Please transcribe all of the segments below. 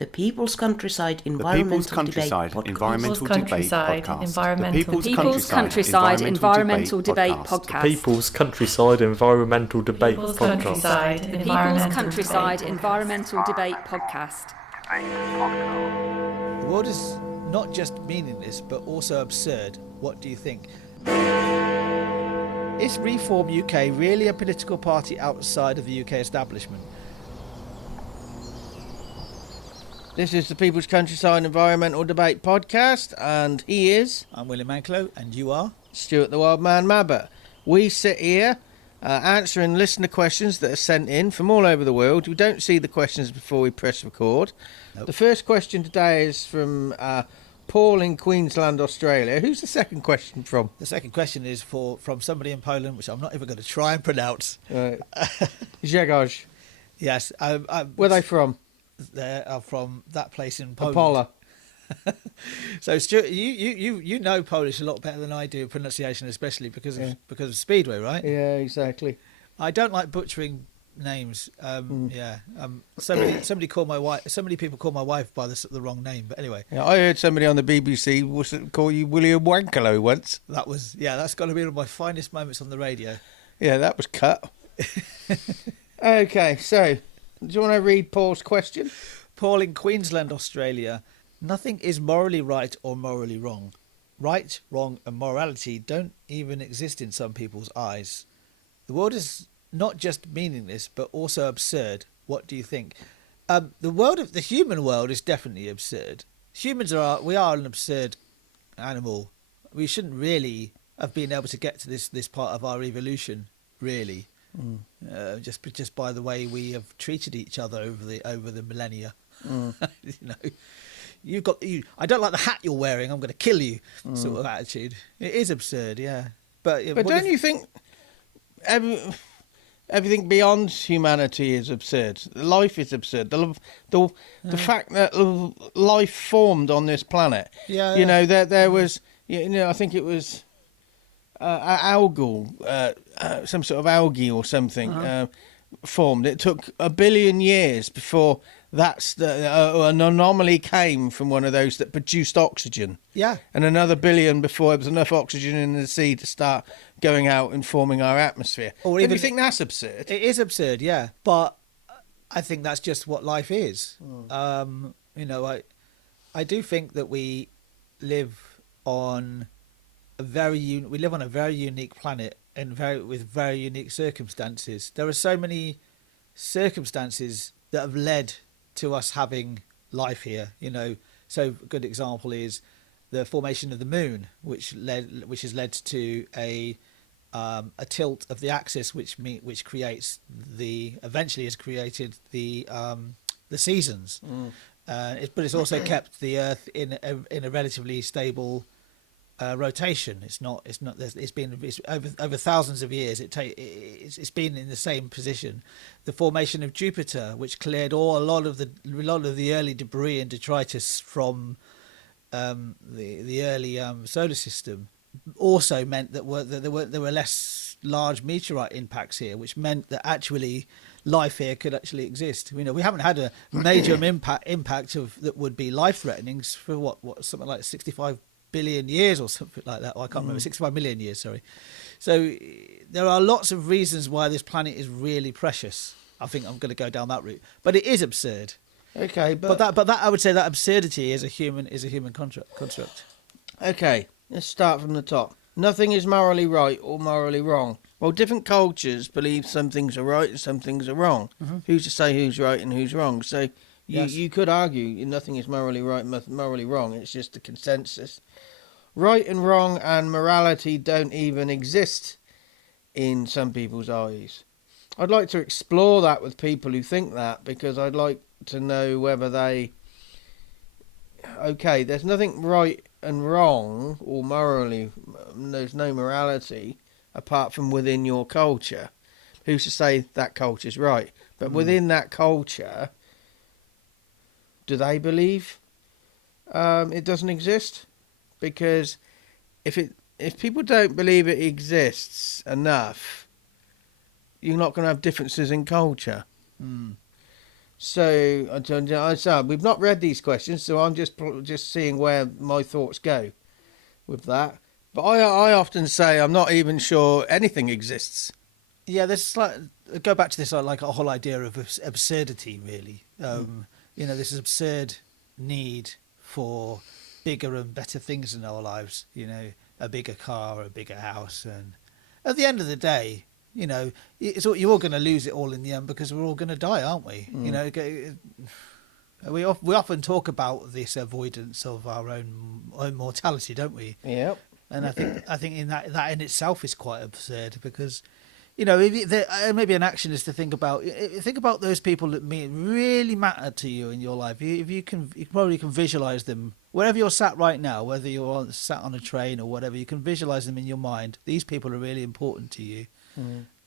The People's Countryside The Environmental People's Countryside Debate Environmental Debate Podcast. The People's Countryside Environmental Debate Podcast. People's Countryside Environmental Debate Podcast. People's Countryside Environmental Debate Podcast. The world is not just meaningless, but also absurd. What do you think? Is Reform UK really a political party outside of the UK establishment? This is the People's Countryside Environmental Debate Podcast, and he is... I'm William Manklow, and you are? Stuart the Wild Man Mabber. We sit here answering listener questions that are sent in from all over the world. We don't see the questions before we press record. Nope. The first question today is from Paul in Queensland, Australia. Who's the second question from? The second question is from somebody in Poland, which I'm not even going to try and pronounce. Grzegorz. Yes. Where are they from? They are from that place in Poland. Apollo. So Stuart, you know Polish a lot better than I do, pronunciation especially because of Speedway, right? Yeah, exactly. I don't like butchering names. Somebody called my wife. So many people call my wife by the wrong name. But anyway, yeah, I heard somebody on the BBC call you William Wankalo once. That's got to be one of my finest moments on the radio. Yeah, that was cut. Okay, so. Do you want to read Paul's question? Paul in Queensland, Australia. Nothing is morally right or morally wrong. Right, wrong and morality don't even exist in some people's eyes. The world is not just meaningless, but also absurd. What do you think? The human world is definitely absurd. We are an absurd animal. We shouldn't really have been able to get to this part of our evolution, really. Just by the way we have treated each other over the millennia. I don't like the hat you're wearing, I'm going to kill you sort of attitude. It is absurd, yeah. But don't you think everything beyond humanity is absurd? Life is absurd. The fact that life formed on this planet. Yeah. You know, there was, I think it was some sort of algae or something formed. It took 1 billion years before an anomaly came from one of those that produced oxygen. Yeah. And another billion before there was enough oxygen in the sea to start going out and forming our atmosphere. Do you think that's absurd? It is absurd, yeah. But I think that's just what life is. I do think that we live on a very unique planet and with very unique circumstances. There are so many circumstances that have led to us having life here. So a good example is the formation of the moon, which has led to a tilt of the axis, which eventually has created the seasons. But it's also kept the Earth in a relatively stable rotation. It's been over thousands of years. It's been in the same position. The formation of Jupiter, which cleared a lot of the early debris and detritus from the early solar system, also meant that there were less large meteorite impacts here, which meant that actually life here could actually exist. We haven't had a major impact that would be life threatening for what something like 65 billion years or something like that. I can't remember, 65 million years, sorry. So there are lots of reasons why this planet is really precious. I think I'm going to go down that route, but it is absurd. Okay, but that I would say that absurdity is a human construct. Okay, let's start from the top. Nothing is morally right or morally wrong. Well, different cultures believe some things are right and some things are wrong. Mm-hmm. Who's to say who's right and who's wrong? So you could argue nothing is morally right and morally wrong. It's just a consensus. Right and wrong and morality don't even exist in some people's eyes. I'd like to explore that with people who think that, because I'd like to know whether there's nothing right and wrong or morally, there's no morality apart from within your culture. Who's to say that culture's right? But within that culture, do they believe it doesn't exist? Because if people don't believe it exists enough, you're not going to have differences in culture. So I said we've not read these questions, so I'm just seeing where my thoughts go with that. But I often say I'm not even sure anything exists. Yeah, there's go back to this like a whole idea of absurdity, really. This absurd need for bigger and better things in our lives. A bigger car, a bigger house, and at the end of the day, you're all going to lose it all in the end because we're all going to die, aren't we? We often talk about this avoidance of our own mortality, don't we? Yep. And I think in that in itself is quite absurd because, maybe an action is to think about those people that really matter to you in your life. If you probably can visualize them wherever you're sat right now, whether you're sat on a train or whatever. You can visualize them in your mind. These people are really important to you.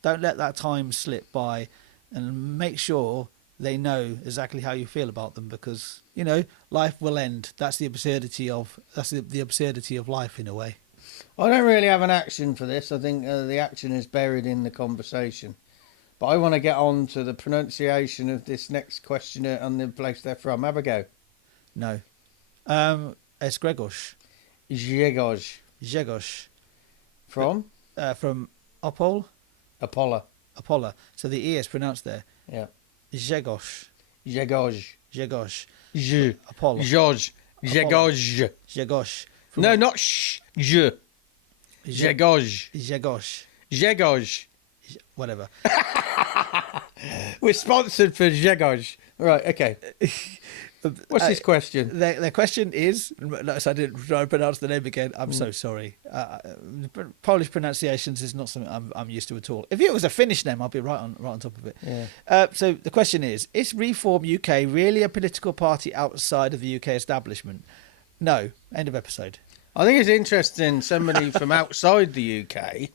Don't let that time slip by, and make sure they know exactly how you feel about them, because life will end. That's the absurdity of life in a way. I don't really have an action for this. I think the action is buried in the conversation. But I want to get on to the pronunciation of this next questioner and the place they're from. Have a go. No. It's Grzegorz. Grzegorz. From? From Opole. Apollo. So the E is pronounced there. Yeah. Grzegorz. Apollo. Grzegorz. No, not sh. Grzegorz. Whatever. We're sponsored for Grzegorz. Right, okay. What's his question? Their question is, notice I didn't try to pronounce the name again. I'm so sorry. Polish pronunciations is not something I'm used to at all. If it was a Finnish name, I'd be right on top of it. Yeah. So the question is Reform UK really a political party outside of the UK establishment? No. End of episode. I think it's interesting somebody from outside the UK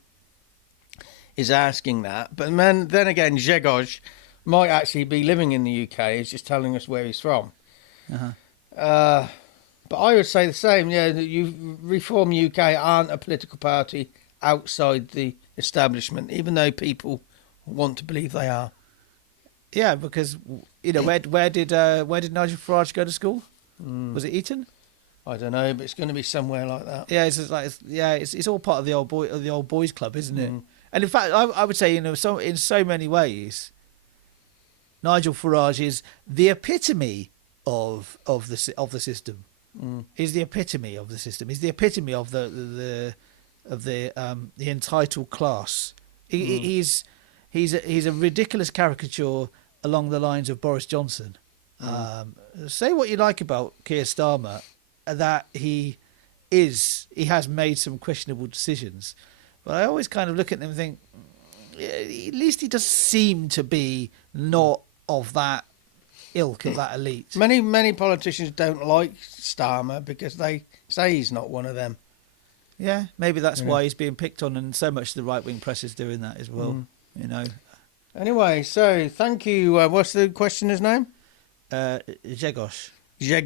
is asking that. But then again, Grzegorz might actually be living in the UK. He's just telling us where he's from. But I would say the same. Yeah, you Reform UK aren't a political party outside the establishment, even though people want to believe they are. Yeah, because where did Nigel Farage go to school? Was it Eton? I don't know, but it's going to be somewhere like that. Yeah, it's all part of the old boys club, isn't it? And in fact, I would say in so many ways, Nigel Farage is the epitome of the system. He's the epitome of the system. He's the epitome of the entitled class. He's a ridiculous caricature along the lines of Boris Johnson. Say what you like about Keir Starmer, that he has made some questionable decisions, but I always kind of look at them and think, at least he does seem to be not of that ilk, of that elite. Many politicians don't like Starmer because they say he's not one of them. Yeah, maybe that's why he's being picked on, and so much the right-wing press is doing that as well. Anyway, so thank you. What's the questioner's name? Grzegorz. Yeah,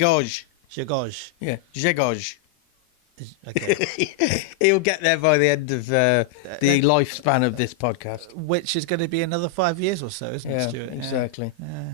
Grzegorz. Okay. He'll get there by the end of the lifespan of this podcast. Which is going to be another 5 years or so, isn't it, Stuart? Exactly. Yeah.